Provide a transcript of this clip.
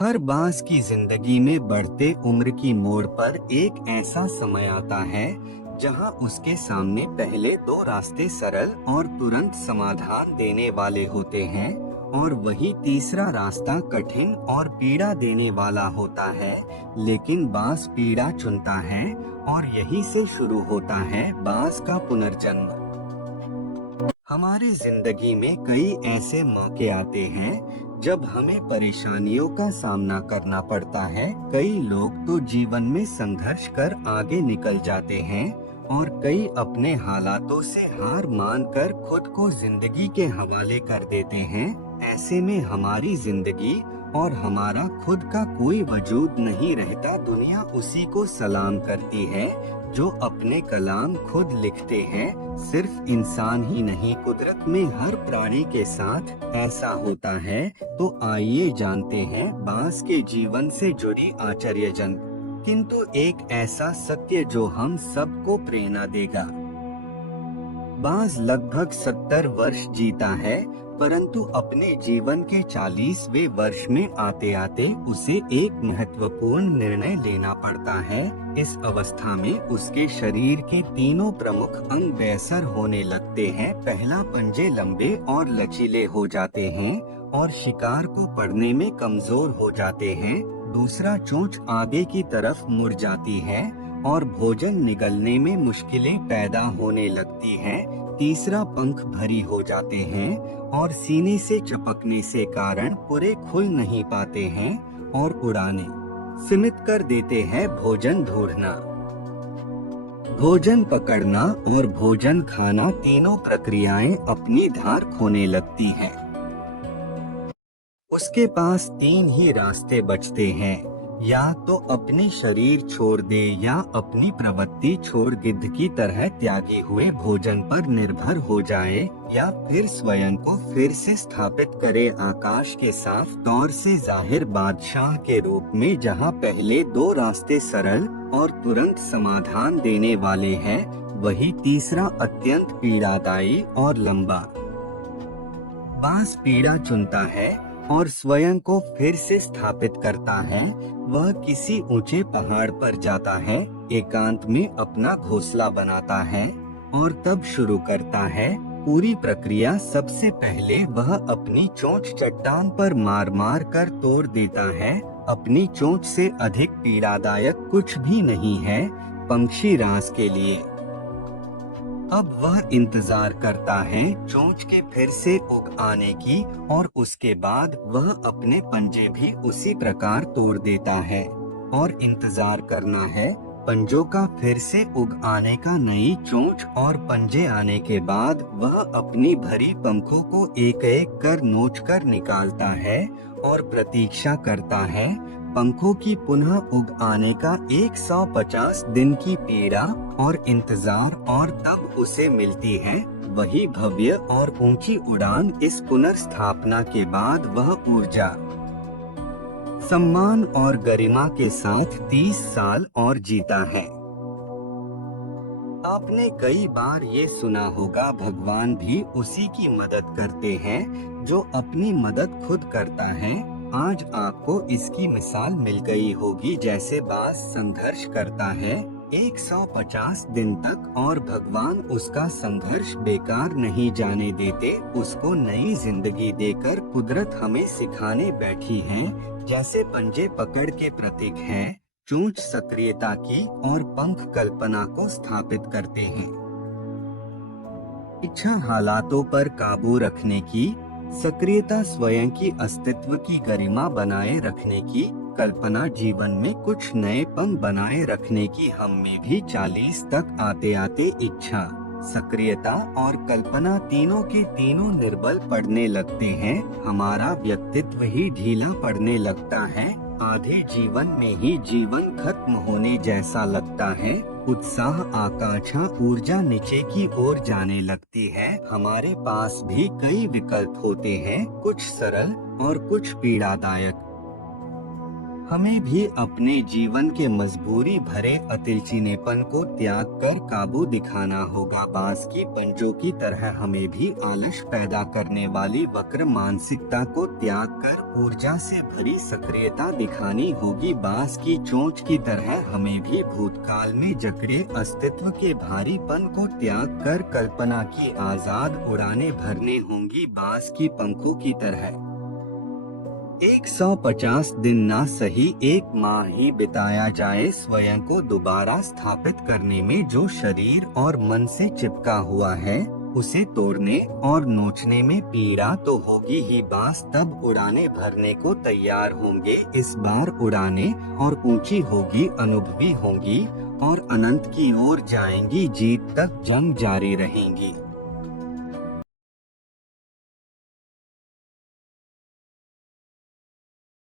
हर बांस की जिंदगी में बढ़ते उम्र की मोड़ पर एक ऐसा समय आता है जहां उसके सामने पहले दो रास्ते सरल और तुरंत समाधान देने वाले होते हैं और वही तीसरा रास्ता कठिन और पीड़ा देने वाला होता है। लेकिन बांस पीड़ा चुनता है और यही से शुरू होता है बांस का पुनर्जन्म। हमारी जिंदगी में कई ऐसे मौके आते हैं जब हमें परेशानियों का सामना करना पड़ता है। कई लोग तो जीवन में संघर्ष कर आगे निकल जाते हैं और कई अपने हालातों से हार मानकर खुद को जिंदगी के हवाले कर देते हैं। ऐसे में हमारी जिंदगी और हमारा खुद का कोई वजूद नहीं रहता। दुनिया उसी को सलाम करती है जो अपने कलाम खुद लिखते हैं। सिर्फ इंसान ही नहीं, कुदरत में हर प्राणी के साथ ऐसा होता है। तो आइए जानते हैं बांस के जीवन से जुड़ी आश्चर्यजनक किंतु एक ऐसा सत्य जो हम सबको प्रेरणा देगा। बांस लगभग 70 वर्ष जीता है, परंतु अपने जीवन के 40वें वर्ष में आते आते उसे एक महत्वपूर्ण निर्णय लेना पड़ता है। इस अवस्था में उसके शरीर के तीनों प्रमुख अंग बेअसर होने लगते हैं। पहला, पंजे लंबे और लचीले हो जाते हैं और शिकार को पकड़ने में कमजोर हो जाते हैं। दूसरा, चोंच आगे की तरफ मुड़ जाती है और भोजन निगलने में मुश्किलें पैदा होने लगती हैं। तीसरा, पंख भरी हो जाते हैं और सीने से चपकने से कारण पूरे खुल नहीं पाते हैं और उड़ाने सीमित कर देते हैं। भोजन ढूंढना, भोजन पकड़ना और भोजन खाना, तीनों प्रक्रियाएं अपनी धार खोने लगती हैं। उसके पास तीन ही रास्ते बचते हैं, या तो अपनी शरीर छोड़ दे, या अपनी प्रवृत्ति छोड़ गिद्ध की तरह त्यागे हुए भोजन पर निर्भर हो जाए, या फिर स्वयं को फिर से स्थापित करे आकाश के साफ तौर से जाहिर बादशाह के रूप में। जहां पहले दो रास्ते सरल और तुरंत समाधान देने वाले हैं, वही तीसरा अत्यंत पीड़ादायी और लंबा। बांस पीड़ा चुनता है और स्वयं को फिर से स्थापित करता है। वह किसी ऊंचे पहाड़ पर जाता है, एकांत में अपना घोंसला बनाता है और तब शुरू करता है पूरी प्रक्रिया। सबसे पहले वह अपनी चोंच चट्टान पर मार मार कर तोड़ देता है। अपनी चोंच से अधिक पीड़ादायक कुछ भी नहीं है पंछी रास के लिए। अब वह इंतजार करता है चोंच के फिर से उग आने की, और उसके बाद वह अपने पंजे भी उसी प्रकार तोड़ देता है और इंतजार करना है पंजों का फिर से उग आने का। नई चोंच और पंजे आने के बाद वह अपनी भरी पंखों को एक एक कर नोच कर निकालता है और प्रतीक्षा करता है पंखों की पुनः उग आने का। 150 दिन की पीड़ा और इंतजार, और तब उसे मिलती है वही भव्य और ऊंची उड़ान। इस पुनर्स्थापना के बाद वह ऊर्जा, सम्मान और गरिमा के साथ 30 साल और जीता है। आपने कई बार ये सुना होगा, भगवान भी उसी की मदद करते हैं जो अपनी मदद खुद करता है। आज आपको इसकी मिसाल मिल गई होगी। जैसे बांस संघर्ष करता है 150 दिन तक और भगवान उसका संघर्ष बेकार नहीं जाने देते, उसको नई जिंदगी देकर कुदरत हमें सिखाने बैठी है। जैसे पंजे पकड़ के प्रतीक है, चोंच सक्रियता की और पंख कल्पना को स्थापित करते हैं। इच्छा हालातों पर काबू रखने की, सक्रियता स्वयं की अस्तित्व की गरिमा बनाए रखने की, कल्पना जीवन में कुछ नएपन बनाए रखने की। हम में भी 40 तक आते आते इच्छा, सक्रियता और कल्पना तीनों के तीनों निर्बल पड़ने लगते हैं। हमारा व्यक्तित्व ही ढीला पड़ने लगता है। आधे जीवन में ही जीवन खत्म होने जैसा लगता है। उत्साह, आकांक्षा, ऊर्जा नीचे की ओर जाने लगती है। हमारे पास भी कई विकल्प होते हैं, कुछ सरल और कुछ पीड़ादायक। हमें भी अपने जीवन के मजबूरी भरे अतिलचीनेपन को त्याग कर काबू दिखाना होगा। बांस की पंजों की तरह हमें भी आलस पैदा करने वाली वक्र मानसिकता को त्याग कर ऊर्जा से भरी सक्रियता दिखानी होगी। बांस की चोंच की तरह हमें भी भूतकाल में जकड़े अस्तित्व के भारीपन को त्याग कर कल्पना की आजाद उड़ानें भरने होंगी। बांस की पंखों की तरह 150 दिन ना सही 1 माह ही बिताया जाए स्वयं को दोबारा स्थापित करने में। जो शरीर और मन से चिपका हुआ है उसे तोड़ने और नोचने में पीड़ा तो होगी ही। बांस तब उड़ाने भरने को तैयार होंगे। इस बार उड़ाने और ऊंची होगी, अनुभवी होंगी और अनंत की ओर जाएंगी। जीत तक जंग जारी रहेंगी।